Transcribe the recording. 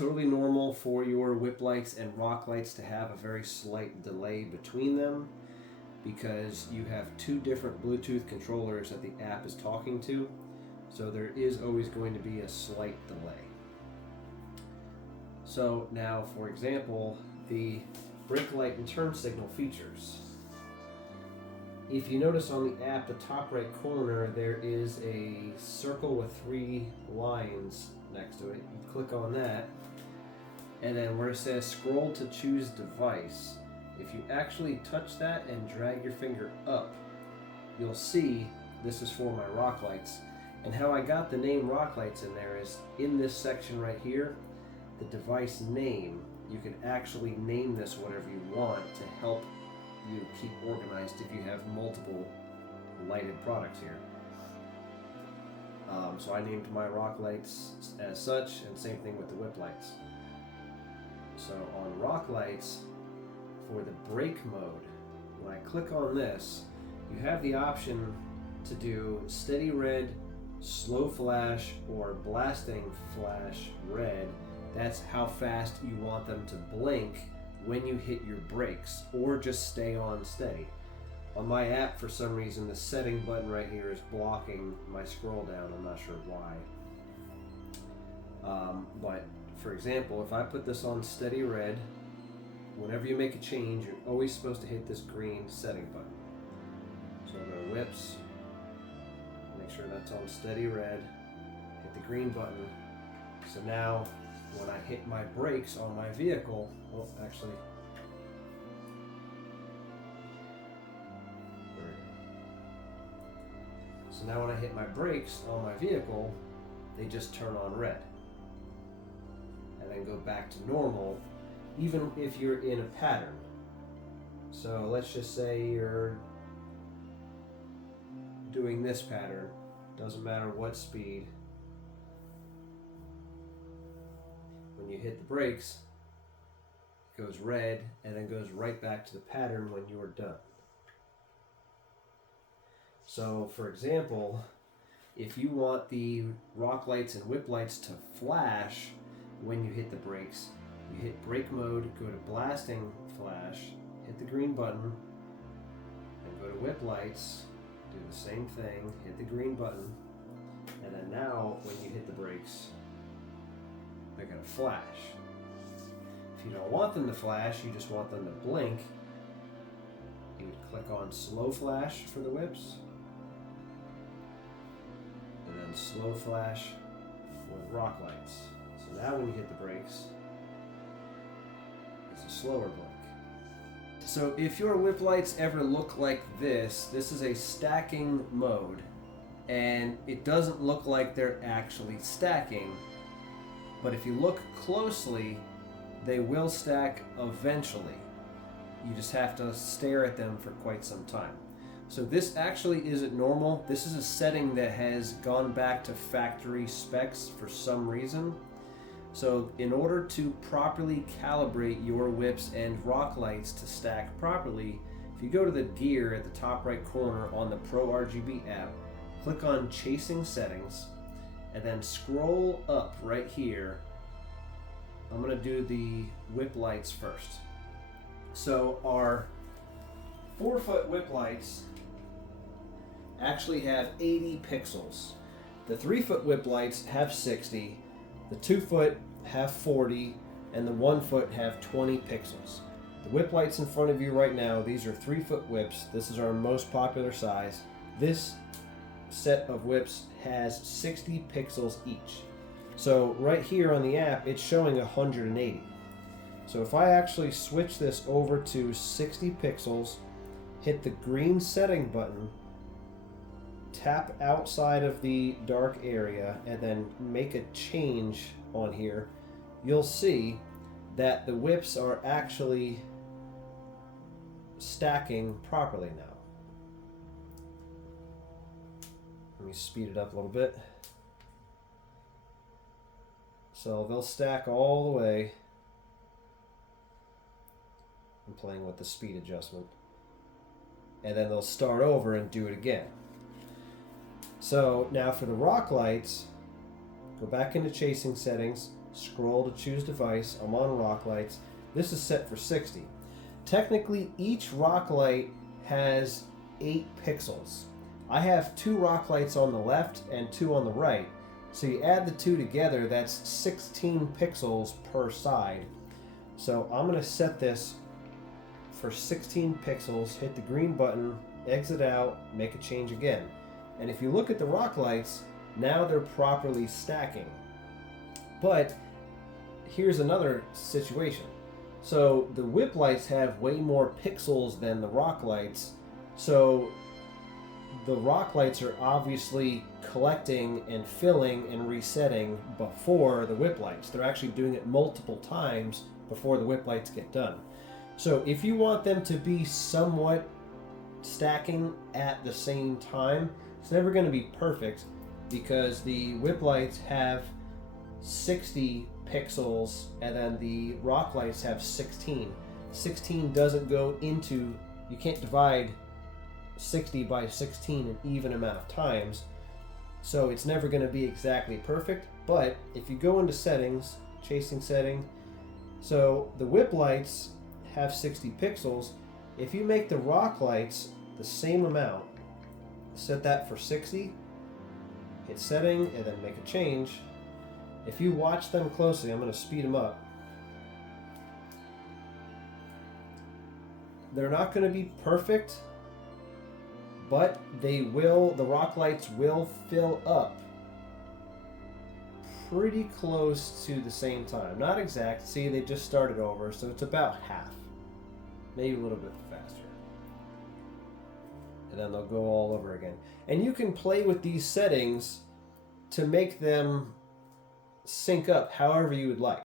totally normal for your whip lights and rock lights to have a very slight delay between them because you have two different Bluetooth controllers that the app is talking to. So there is always going to be a slight delay. So now, for example, the brake light and turn signal features. If you notice on the app, the top right corner, there is a circle with 3 lines next to it. You click on that, and then where it says scroll to choose device, if you actually touch that and drag your finger up, you'll see this is for my rock lights. And how I got the name rock lights in there is in this section right here, the device name. You can actually name this whatever you want to help you keep organized if you have multiple lighted products here. So I named my rock lights as such, and same thing with the whip lights. So on rock lights, for the brake mode, when I click on this, you have the option to do steady red, slow flash, or blasting flash red. That's how fast you want them to blink when you hit your brakes, or just stay on steady. On my app, for some reason, the setting button right here is blocking my scroll down. I'm not sure why. But for example, if I put this on steady red, whenever you make a change, you're always supposed to hit this green setting button. So I'll go to whips, make sure that's on steady red, hit the green button. So now when I hit my brakes on my vehicle, oh, actually, so now when I hit my brakes on my vehicle, they just turn on red and then go back to normal, even if you're in a pattern. So let's just say you're doing this pattern, doesn't matter what speed. When you hit the brakes, it goes red and then goes right back to the pattern when you're done. So for example, if you want the rock lights and whip lights to flash when you hit the brakes, you hit brake mode, go to blasting flash, hit the green button, and go to whip lights, do the same thing, hit the green button, and then now when you hit the brakes, they're going to flash. If you don't want them to flash, you just want them to blink, you would click on slow flash for the whips, and then slow flash with rock lights. So now when you hit the brakes, it's a slower blink. So if your whip lights ever look like this is a stacking mode, and it doesn't look like they're actually stacking, but if you look closely, they will stack eventually. You just have to stare at them for quite some time. So this actually isn't normal. This is a setting that has gone back to factory specs for some reason. So in order to properly calibrate your whips and rock lights to stack properly, if you go to the gear at the top right corner on the Pro RGB app, click on Chasing Settings, and then scroll up right here. I'm going to do the whip lights first. So our 4-foot whip lights actually have 80 pixels. The 3-foot whip lights have 60, the 2-foot have 40, and the 1-foot have 20 pixels. The whip lights in front of you right now, these are 3-foot whips. This is our most popular size. This set of whips has 60 pixels each. So right here on the app, it's showing 180. So if I actually switch this over to 60 pixels, hit the green setting button, tap outside of the dark area, and then make a change on here, you'll see that the whips are actually stacking properly now. Let me speed it up a little bit. So they'll stack all the way. I'm playing with the speed adjustment. And then they'll start over and do it again. So now for the rock lights, go back into Chasing Settings, scroll to choose device. I'm on rock lights. This is set for 60. Technically, each rock light has 8 pixels. I have 2 rock lights on the left and 2 on the right. So you add the 2 together, that's 16 pixels per side. So I'm going to set this for 16 pixels, hit the green button, exit out, make a change again. And if you look at the rock lights, now they're properly stacking. But here's another situation. So the whip lights have way more pixels than the rock lights. So the rock lights are obviously collecting and filling and resetting before the whip lights. They're actually doing it multiple times before the whip lights get done. So if you want them to be somewhat stacking at the same time, it's never going to be perfect because the whip lights have 60 pixels and then the rock lights have 16. 16 doesn't go into, you can't divide 60 by 16 an even amount of times, so it's never going to be exactly perfect. But if you go into settings, chasing setting, so the whip lights have 60 pixels. If you make the rock lights the same amount, set that for 60, hit setting and then make a change. If you watch them closely, I'm going to speed them up. They're not going to be perfect, but they will, the rock lights will fill up pretty close to the same time. Not exact. See, they just started over, so it's about half. Maybe a little bit faster. And then they'll go all over again. And you can play with these settings to make them sync up however you would like.